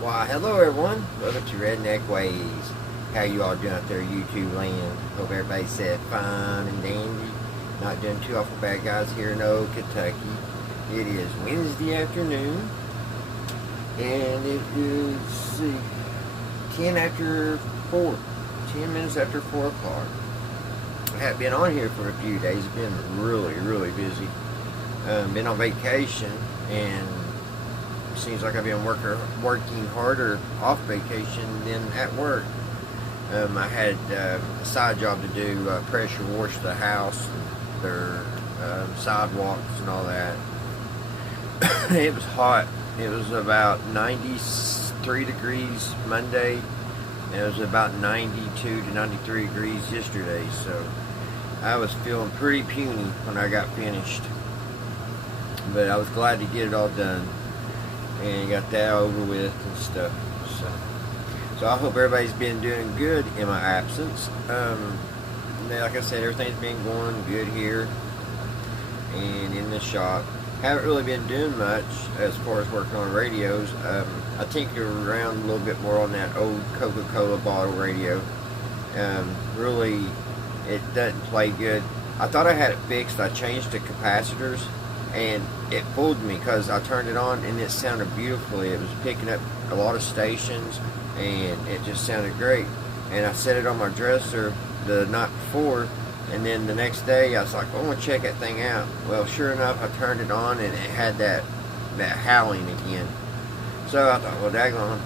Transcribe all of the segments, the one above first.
Why, hello everyone. Welcome to Redneck Ways. How you all doing out there, YouTube land? Hope everybody said fine and dandy. Not doing too awful bad, guys, here in old Kentucky. It is Wednesday afternoon, and it is, let's see, 10 after 4. 10 minutes after 4 o'clock. I have been on here for a few days. I've been really busy. Been on vacation, and seems like I've been working harder off vacation than at work. I had a side job to do, pressure wash the house, their sidewalks and all that. It was hot. It was about 93 degrees Monday, and it was about 92 to 93 degrees yesterday, so I was feeling pretty puny when I got finished. But I was glad to get it all done and got that over with and stuff. So I hope everybody's been doing good in my absence. Like I said, everything's been going good here and in the shop. Haven't really been doing much as far as working on radios. I tinkered around a little bit more on that old Coca-Cola bottle radio. Really, it doesn't play good. I thought I had it fixed. I changed the capacitors, and it fooled me because I turned it on and it sounded beautifully. It was picking up a lot of stations and it just sounded great. And I set it on my dresser the night before, and then the next day I was like, well, I'm gonna check that thing out. Well, sure enough, I turned it on and it had that howling again. So I thought, well, daggone.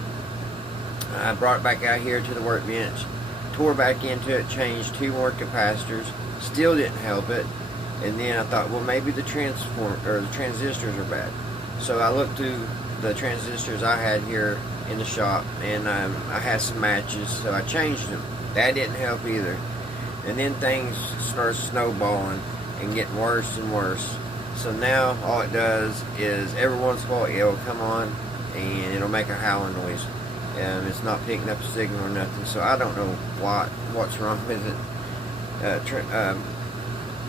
I brought it back out here to the workbench, tore back into it, changed 2 more capacitors, still didn't help it. And then I thought, well, maybe the transistors are bad. So I looked through the transistors I had here in the shop, and I had some matches, so I changed them. That didn't help either. And then things started snowballing and getting worse and worse. So now all it does is every once in a while it'll come on and it'll make a howling noise. It's not picking up a signal or nothing. So I don't know what's wrong with it.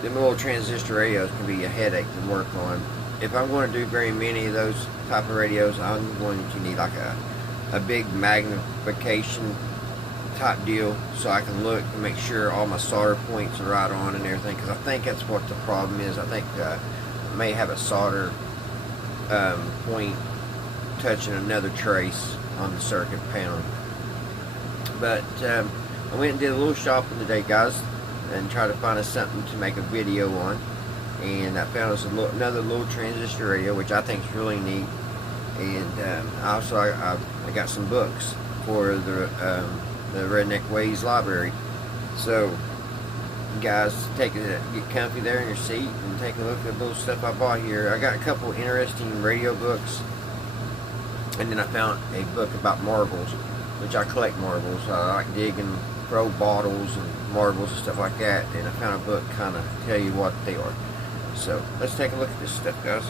Them little transistor radios can be a headache to work on. If I'm going to do very many of those type of radios, I'm going to need like a big magnification type deal, so I can look and make sure all my solder points are right on and everything, because I think that's what the problem is. I think I may have a solder point touching another trace on the circuit panel. But I went and did a little shopping today, guys, and try to find us something to make a video on, and I found us another little transistor radio, which I think is really neat. And also I got some books for the Redneck Ways library. So guys, get comfy there in your seat and take a look at the little stuff I bought here. I got a couple interesting radio books, and then I found a book about marbles, which I collect marbles. I like digging for old bottles and marbles and stuff like that, and I found a book kind of tell you what they are. So let's take a look at this stuff, guys.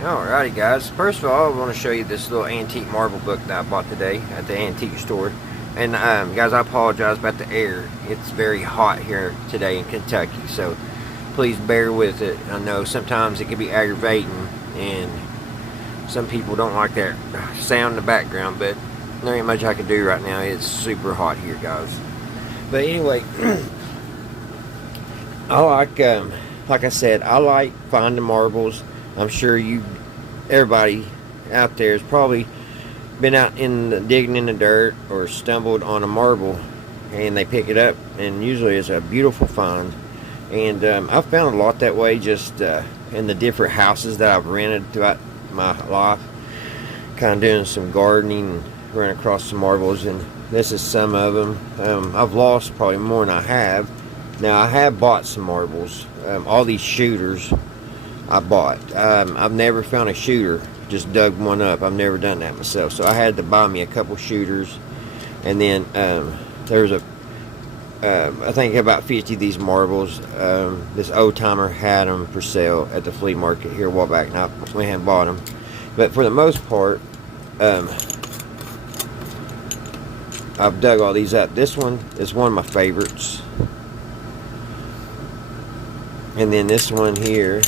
Alrighty, guys, first of all I want to show you this little antique marble book that I bought today at the antique store. And guys, I apologize about the air. It's very hot here today in Kentucky, so please bear with it. I know sometimes it can be aggravating, and some people don't like that sound in the background, but there ain't much I can do right now. It's super hot here, guys. But anyway, I like I said, I like finding marbles. I'm sure everybody out there has probably been out digging in the dirt or stumbled on a marble, and they pick it up, and usually it's a beautiful find. And I've found a lot that way, just in the different houses that I've rented throughout my life, kind of doing some gardening and running across some marbles, and this is some of them. I've lost probably more than I have. Now I have bought some marbles. All these shooters I bought. I've never found a shooter, just dug one up. I've never done that myself, so I had to buy me a couple shooters. And then there's I think about 50 of these marbles. This old timer had them for sale at the flea market here a while back, and I went ahead and bought them. But for the most part, I've dug all these up. This one is one of my favorites. And then this one here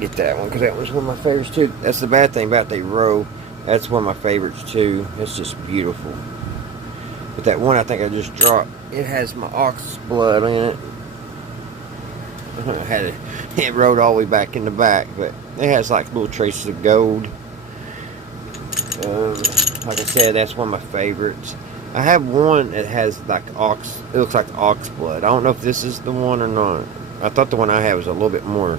get that one because that was one of my favorites too. That's the bad thing about the row. That's one of my favorites too. It's just beautiful. But that one I think I just dropped, it has my ox blood in it. It rode all the way back in the back, but it has like little traces of gold. Like I said, that's one of my favorites. I have one that has like ox. It looks like ox blood. I don't know if this is the one or not. I thought the one I had was a little bit more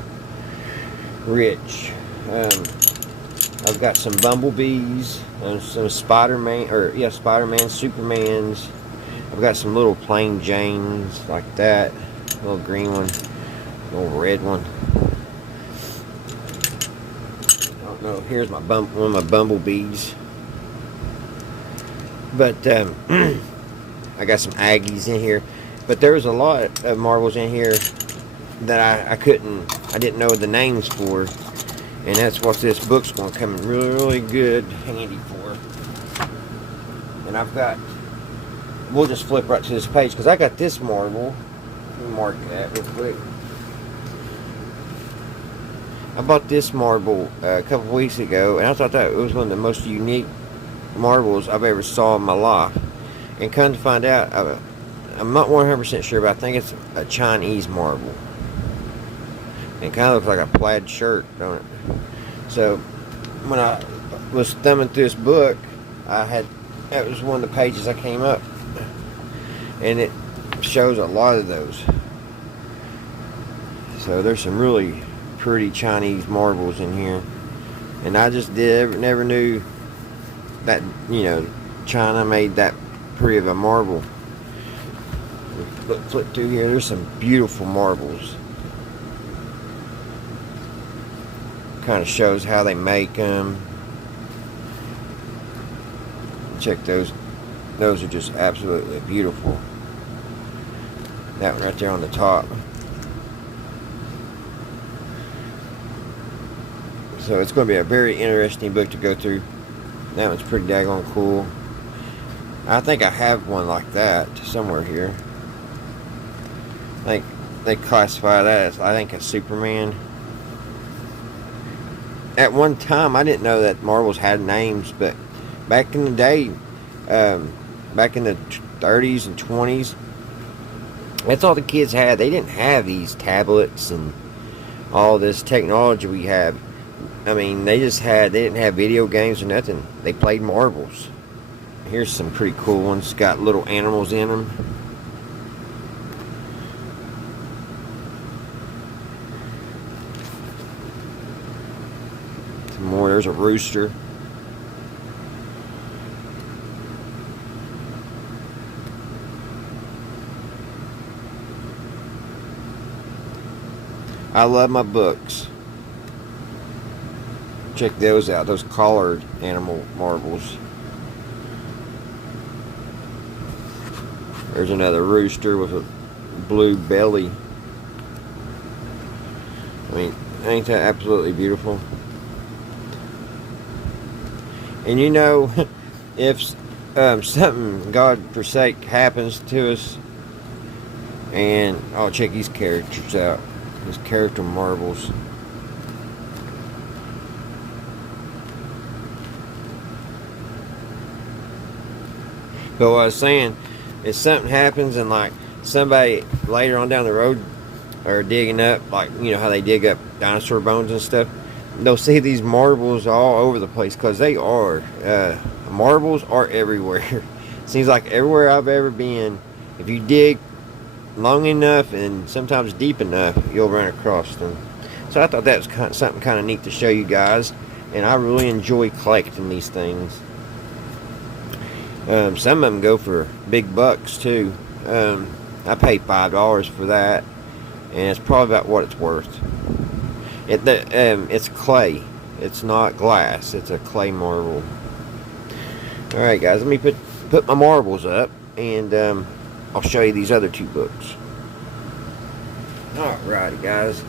rich. I've got some bumblebees and some Spider-Man, Supermans. I've got some little plain Janes like that. A little green one, a little red one. I don't know. Here's my one of my bumblebees. But I got some Aggies in here. But there was a lot of marbles in here that I didn't know the names for. And that's what this book's going to come in really good handy for. And we'll just flip right to this page because I got this marble. Let me mark that real quick. I bought this marble a couple weeks ago, and I thought that it was one of the most unique marbles I've ever saw in my life. And come to find out, I'm not 100% sure, but I think it's a Chinese marble. It kind of looks like a plaid shirt, don't it? So when I was thumbing through this book, that was one of the pages I came up, and it shows a lot of those. So there's some really pretty Chinese marbles in here, and I just never knew that China made that pretty of a marble. Flip through here. There's some beautiful marbles. Kind of shows how they make them. Check those. Those are just absolutely beautiful. That one right there on the top. So it's going to be a very interesting book to go through. That one's pretty daggone cool. I think I have one like that somewhere here. I think they classify that as, I think, a Superman. At one time, I didn't know that marbles had names, but back in the day, back in the 30s and 20s, that's all the kids had. They didn't have these tablets and all this technology we have. I mean, they didn't have video games or nothing. They played marbles. Here's some pretty cool ones. Got little animals in them. Some more. There's a rooster. I love my books. Check those out. Those collared animal marbles. There's another rooster with a blue belly. I mean, ain't that absolutely beautiful? And if something, God forsake, happens to us, and I'll check these characters out. These character marbles. But what I was saying, if something happens and like somebody later on down the road are digging up, like how they dig up dinosaur bones and stuff, they'll see these marbles all over the place because they are. Marbles are everywhere. Seems like everywhere I've ever been, if you dig long enough and sometimes deep enough, you'll run across them. So I thought that was something kind of neat to show you guys, and I really enjoy collecting these things. Some of them go for big bucks too. I paid $5 for that, and it's probably about what it's worth. It's clay. It's not glass. It's a clay marble. All right, guys. Let me put my marbles up, and I'll show you these other two books. Alrighty, guys.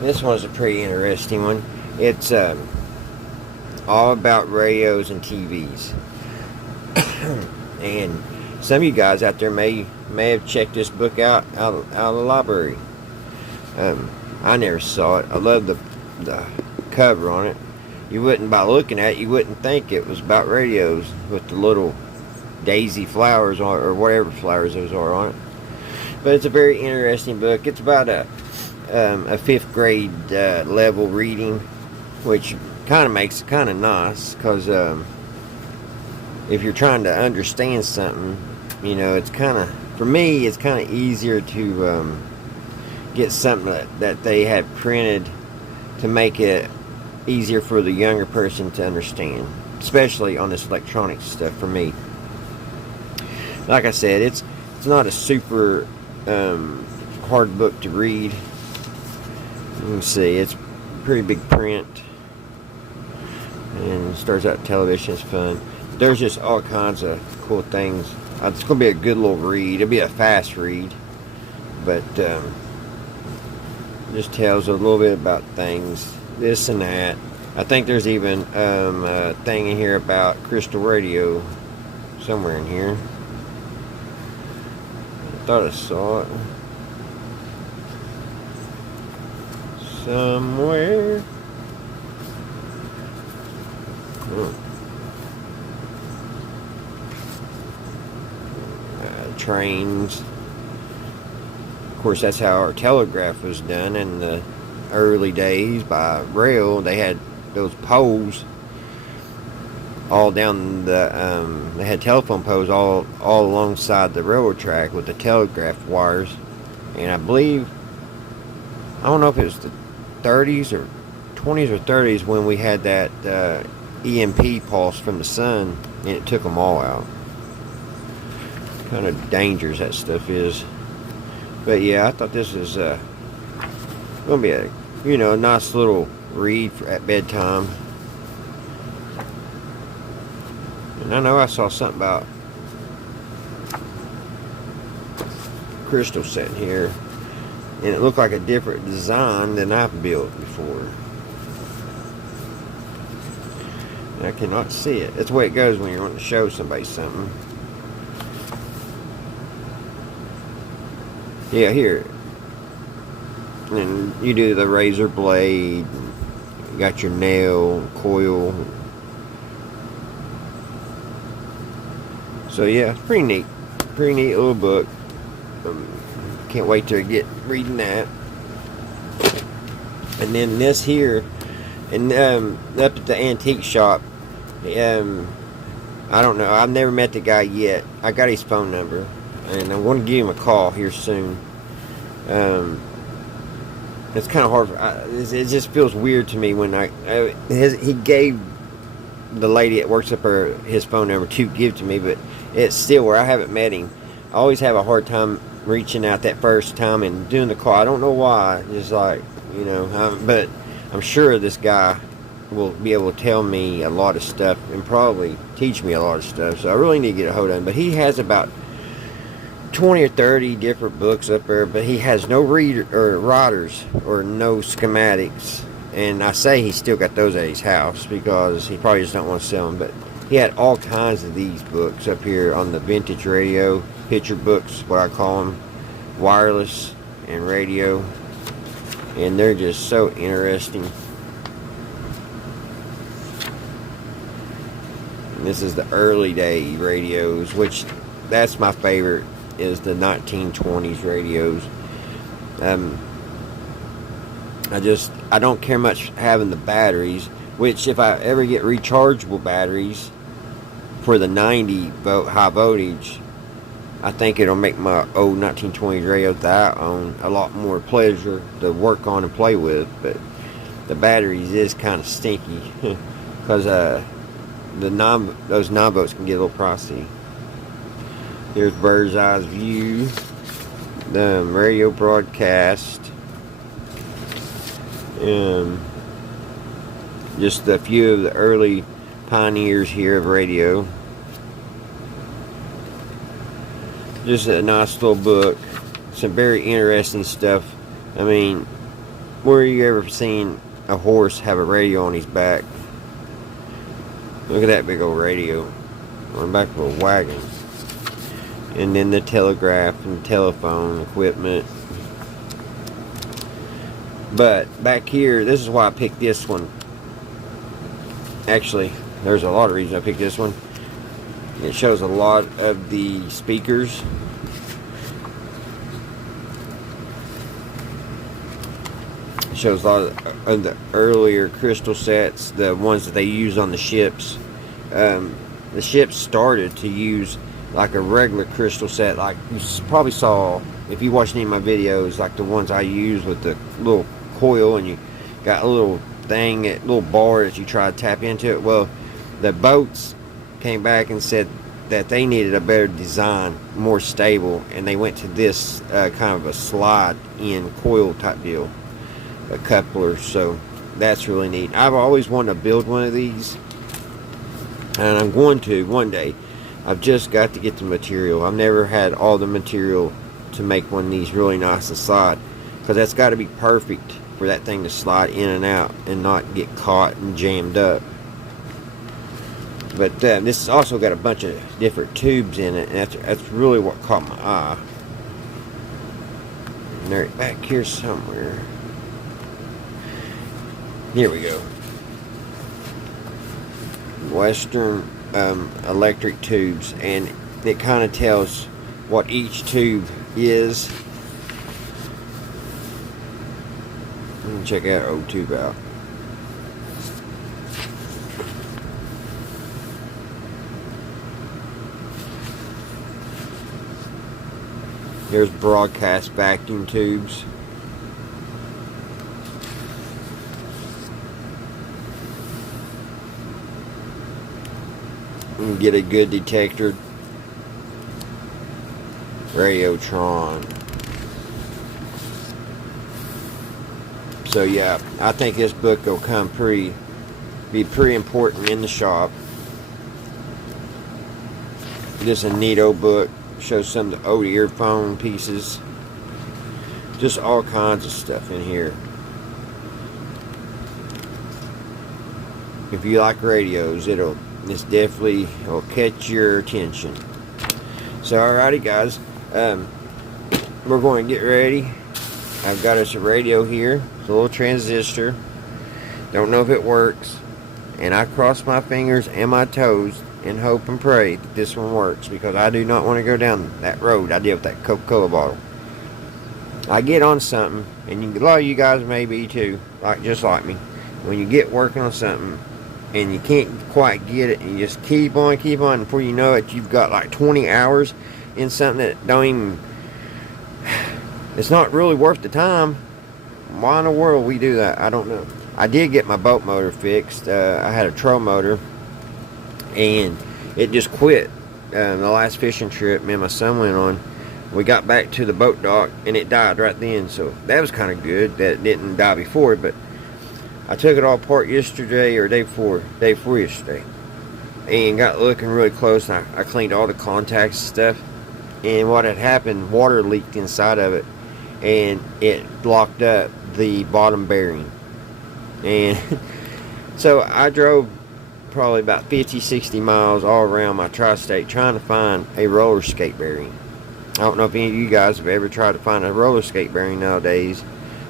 This one's a pretty interesting one. It's all about radios and TVs. And some of you guys out there may have checked this book out of the library. I never saw it. I love the cover on it. You wouldn't, by looking at it, you wouldn't think it was about radios with the little daisy flowers or whatever flowers those are on it. But it's a very interesting book. It's about a 5th grade level reading, which kind of makes it kind of nice, because if you're trying to understand something, you know, it's kind of, for me, it's kind of easier to get something that they have printed to make it easier for the younger person to understand, especially on this electronics stuff for me. Like I said, it's not a super hard book to read. You can see it's pretty big print, and it starts out television. It's fun. There's just all kinds of cool things. It's gonna be a good little read. It'll be a fast read, but just tells a little bit about things, this and that. I think there's even a thing in here about crystal radio somewhere in here. I thought I saw it somewhere. Trains. Of course, that's how our telegraph was done in the early days, by rail. They had those poles all down the they had telephone poles all alongside the railroad track with the telegraph wires. And I believe, I don't know if it was the 30s or 20s or 30s when we had that EMP pulse from the sun, and it took them all out. Kind of dangerous that stuff is. But yeah, I thought this was gonna be a, you know, a nice little read at bedtime. And I know I saw something about crystal sitting here, and it looked like a different design than I've built before. And I cannot see it. That's the way it goes when you're wanting to show somebody something. Yeah, here. And you do the razor blade. You got your nail, coil. So yeah, it's pretty neat. Pretty neat little book. Can't wait to get reading that. And then this here, and up at the antique shop, I don't know. I've never met the guy yet. I got his phone number, and I want to give him a call here soon. It's kind of hard. It just feels weird to me when he gave the lady that works up there his phone number to give to me, but it's still where I haven't met him. I always have a hard time reaching out that first time and doing the call. I don't know why. Just like, you know, but I'm sure this guy will be able to tell me a lot of stuff and probably teach me a lot of stuff. So I really need to get a hold of him. But he has about 20 or 30 different books up there, but he has no reader or writers or no schematics. And I say he's still got those at his house because he probably just don't want to sell them. But he had all kinds of these books up here on the vintage radio, picture books, what I call them, wireless and radio. And they're just so interesting. And this is the early day radios, which that's my favorite, is the 1920s radios. I don't care much having the batteries, which if I ever get rechargeable batteries for the 90 volt high voltage, I think it'll make my old 1920s radios that I own a lot more pleasure to work on and play with. But the batteries is kind of stinky because those 9 volts can get a little pricey. Here's bird's eye view, the radio broadcast, just a few of the early pioneers here of radio. Just a nice little book, some very interesting stuff. I mean, where have you ever seen a horse have a radio on his back? Look at that big old radio on the back of a wagon. And then the telegraph and telephone equipment. But back here, this is why I picked this one. Actually, there's a lot of reasons I picked this one. It shows a lot of the speakers. It shows a lot of the earlier crystal sets, the ones that they use on the ships. The ships started to use like a regular crystal set, like you probably saw if you watched any of my videos, like the ones I use with the little coil, and you got a little thing, a little bar that you try to tap into it. Well, the boats came back and said that they needed a better design, more stable, and they went to this kind of a slide in coil type deal, a coupler. So that's really neat. I've always wanted to build one of these, and I'm going to one day. I've just got to get the material. I've never had all the material to make one of these really nice and slide, because that's got to be perfect for that thing to slide in and out and not get caught and jammed up. But this has also got a bunch of different tubes in it, and that's really what caught my eye. And they're back here somewhere. Here we go. Western electric tubes, and it kind of tells what each tube is. Let me check that old tube out. Here's broadcast vacuum tubes. You can get a good detector. Radiotron. So yeah, I think this book will be pretty important in the shop. Just a neat old book. Shows some of the old earphone pieces. Just all kinds of stuff in here. If you like radios, this definitely will catch your attention. So alrighty guys, we're going to get ready. I've got us a radio here. It's a little transistor. Don't know if it works, and I cross my fingers and my toes and hope and pray that this one works, because I do not want to go down that road I did with that Coca-Cola bottle. I get on something, and a lot of you guys may be too, just like me. When you get working on something and you can't quite get it, and you just keep on, and before you know it, you've got like 20 hours in something that don't even, it's not really worth the time. Why in the world we do that? I don't know. I did get my boat motor fixed. I had a troll motor, and it just quit. The last fishing trip me and my son went on, we got back to the boat dock and it died right then. So that was kind of good that it didn't die before. But I took it all apart yesterday, or day before yesterday, and got looking really close. And I cleaned all the contacts and stuff, and what had happened, water leaked inside of it, and it blocked up the bottom bearing. And so I drove probably about 50-60 miles all around my tri-state trying to find a roller skate bearing. I don't know if any of you guys have ever tried to find a roller skate bearing nowadays,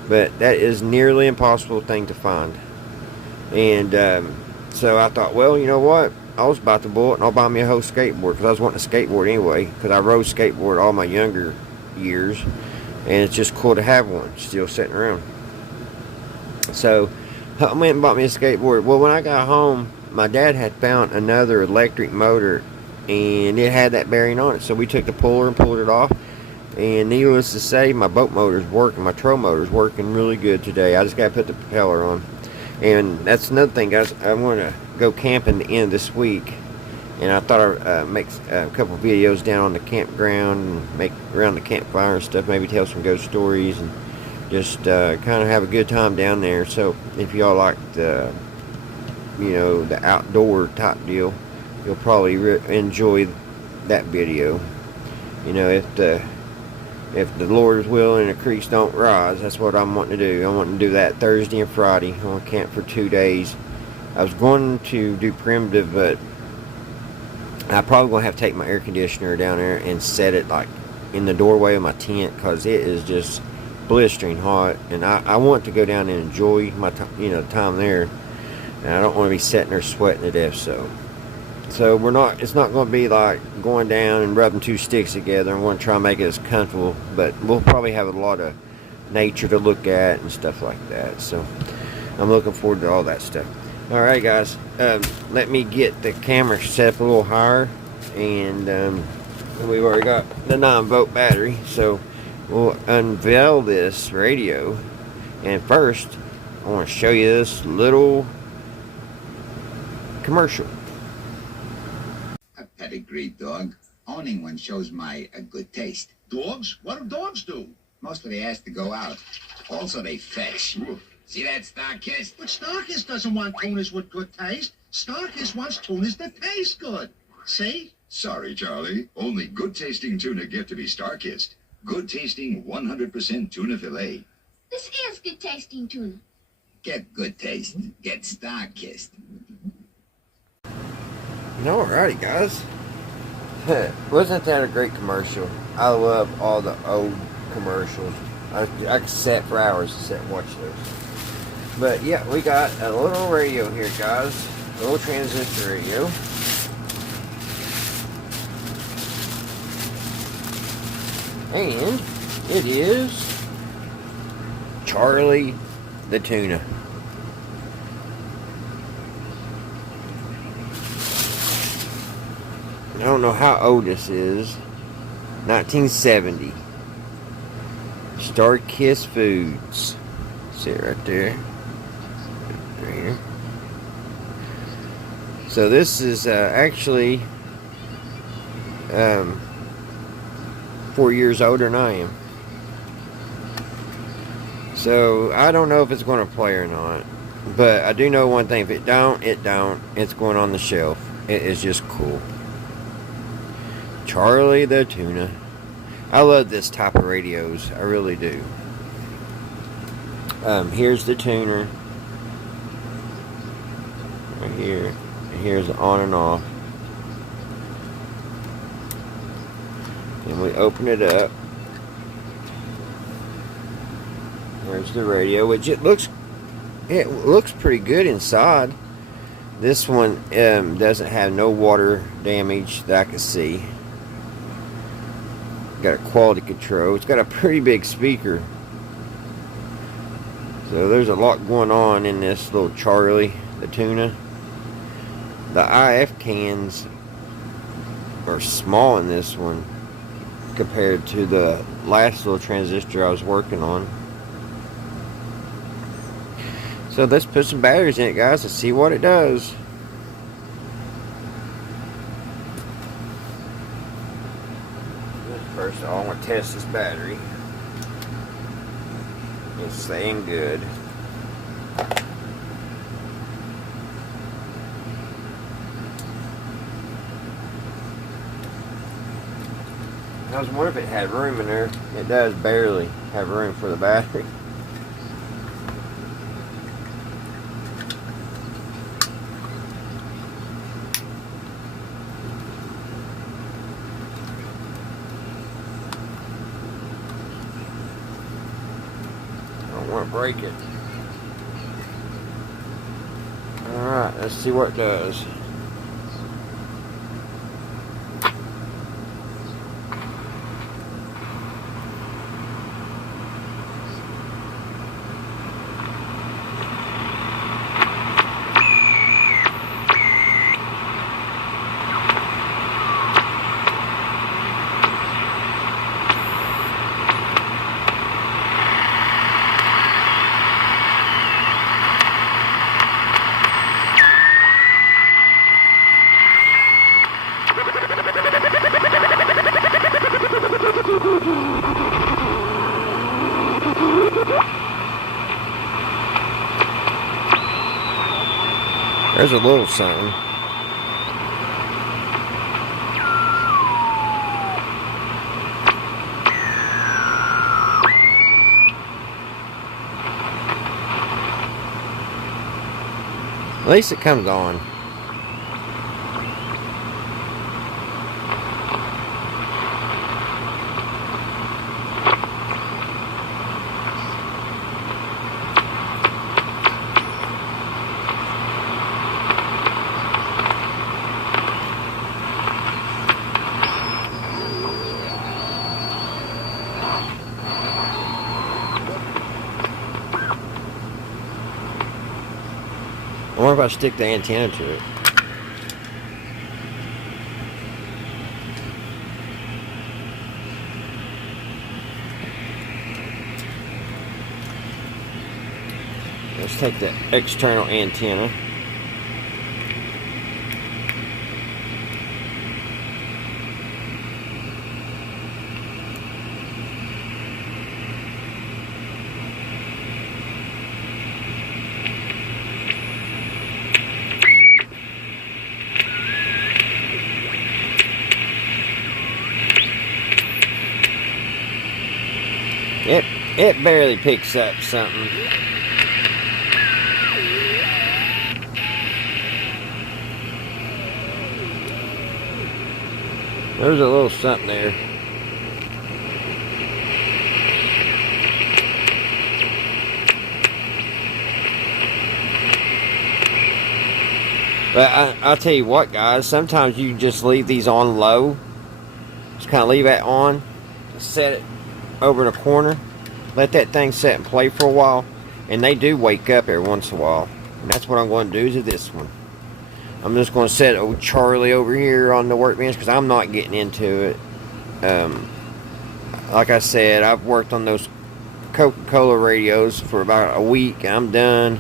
but that is nearly impossible thing to find. And so I thought, well, you know what, I was about to blow it and I'll buy me a whole skateboard, because I was wanting a skateboard anyway, because I rode skateboard all my younger years, and it's just cool to have one still sitting around. So I went and bought me a skateboard. Well, when I got home, my dad had found another electric motor, and it had that bearing on it. So we took the puller and pulled it off, and needless to say, my boat motor's working. My troll motor's working really good today. I just got to put the propeller on. And that's another thing, guys. I want to go camping the end of this week, and I thought I'd make a couple videos down on the campground and make around the campfire and stuff, maybe tell some ghost stories and just kind of have a good time down there. So if y'all like the the outdoor type deal, you'll probably enjoy that video. If the Lord is willing and the creeks don't rise, that's what I'm wanting to do. I want to do that Thursday and Friday. I want to camp for 2 days. I was going to do primitive, but I probably going to have to take my air conditioner down there and set it like in the doorway of my tent, because it is just blistering hot, and I want to go down and enjoy my time there, and I don't want to be sitting there sweating to death. So we're not. It's not going to be like going down and rubbing two sticks together. I'm going to try and make it as comfortable, but we'll probably have a lot of nature to look at and stuff like that. So I'm looking forward to all that stuff. All right, guys. Let me get the camera set up a little higher, and we've already got the 9-volt battery. So we'll unveil this radio, and first I want to show you this little commercial. A pedigree dog. Owning one shows my good taste. Dogs? What do dogs do? Mostly they ask to go out. Also they fetch. Oof. See that, Starkist? But Starkist doesn't want tuners with good taste. Starkist wants tuners that taste good. See? Sorry, Charlie. Only good-tasting tuna get to be Starkist. Good-tasting 100% tuna fillet. This is good tasting tuna. Get good taste. Get Starkist. Alrighty, guys. Wasn't that a great commercial? I love all the old commercials. I could sit for hours to sit and watch those. But yeah, we got a little radio here, guys. A little transistor radio. And it is Charlie the Tuna. I don't know how old this is. 1970. Starkist Foods. See it right there. Right here. So this is actually 4 years older than I am. So I don't know if it's going to play or not. But I do know one thing. If it don't, it don't. It's going on the shelf. It is just cool. Charlie the Tuna. I love this type of radios. I really do. Here's the tuner. Right here. And here's the on and off. And we open it up. There's the radio, which it looks pretty good inside. This one doesn't have no water damage that I can see. Got a quality control. It's got a pretty big speaker. So there's a lot going on in this little Charlie the Tuna. The IF cans are small in this one compared to the last little transistor I was working on. So let's put some batteries in it, guys, and see what it does. First of all, I'm going to test this battery. It's staying good. I was wondering if it had room in there. It does barely have room for the battery. Want to break it. Alright, let's see what it does. There's a little something. At least it comes on. if I stick the antenna to it. Let's take the external antenna. It barely picks up something. There's a little something there. But I'll tell you what, guys, sometimes you can just leave these on low. Just kind of leave that on. Set it over in a corner. Let that thing sit and play for a while. And they do wake up every once in a while. And that's what I'm going to do to this one. I'm just going to set old Charlie over here on the workbench because I'm not getting into it. Like I said, I've worked on those Coca-Cola radios for about a week. I'm done.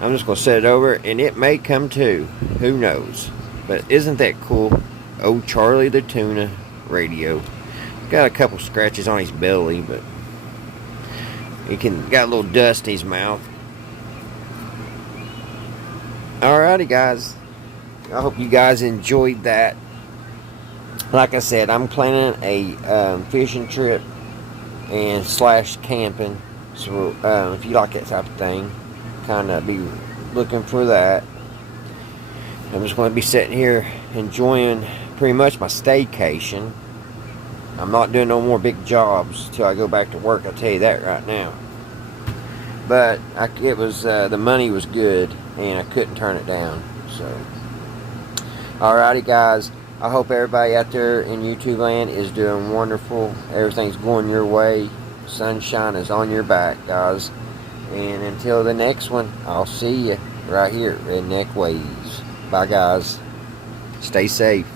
I'm just going to set it over, and it may come to. Who knows? But isn't that cool? Old Charlie the Tuna radio. Got a couple scratches on his belly, but he got a little dust in his mouth. Alrighty, guys. I hope you guys enjoyed that. Like I said, I'm planning a fishing trip and / camping. So if you like that type of thing, kind of be looking for that. I'm just going to be sitting here enjoying pretty much my staycation. I'm not doing no more big jobs till I go back to work. I'll tell you that right now. But it was the money was good, and I couldn't turn it down. So, alrighty, guys. I hope everybody out there in YouTube land is doing wonderful. Everything's going your way. Sunshine is on your back, guys. And until the next one, I'll see you right here at Redneck Ways. Bye, guys. Stay safe.